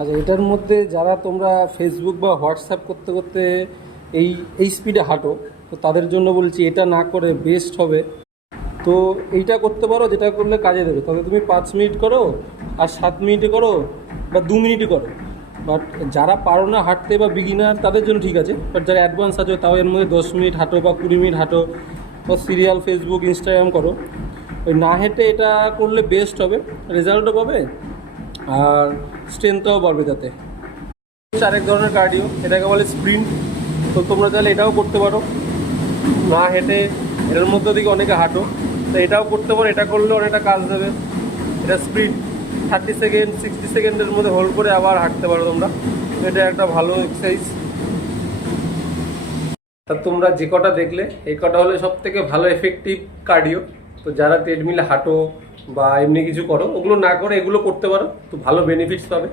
আচ্ছা, এটার মধ্যে যারা তোমরা ফেসবুক বা হোয়াটসঅ্যাপ করতে করতে এই এই স্পিডে হাঁটো, তো তাদের জন্য বলছি এটা না করে বেস্ট হবে। তো এইটা করতে পারো, যেটা করলে কাজে দেবে। তবে তুমি 5 মিনিট করো, আর 7 মিনিটে করো, বা 2 মিনিটে করো। বাট যারা পারো না হাঁটতে বা বিগিনার, তাদের জন্য ঠিক আছে। বাট যারা অ্যাডভান্স আছে, তাও এর মধ্যে 10 মিনিট হাঁটো বা 20 মিনিট হাঁটো, বা সিরিয়াল ফেসবুক ইনস্টাগ্রাম করো। ওই না হেঁটে এটা করলে বেস্ট হবে, রেজাল্টও পাবে আর স্ট্রেংথটাও বাড়বে তাতে। আরেক ধরনের কার্ডিও, এটাকে বলে স্প্রিন্ট। তো তোমরা চাইলে এটাও করতে পারো, না হেঁটে এটার মধ্যে দিকে অনেকে হাঁটো, তো এটাও করতে পারো। এটা করলে অনেকটা কাজ দেবে। এটা স্প্রিন্ট 30 সেকেন্ড 60 সেকেন্ডের মধ্যে হোল্ড করে আবার হাঁটতে পারো তোমরা। তো এটা একটা ভালো এক্সারসাইজ। তা তোমরা যে কটা দেখলে, এই কটা হলে সব থেকে ভালো এফেক্টিভ কার্ডিও। তো যারা ট্রেডমিলে হাঁটো বা এমনি কিছু করো, ওগুলো না করে এগুলো করতে পারো, তো ভালো বেনিফিটস পাবে।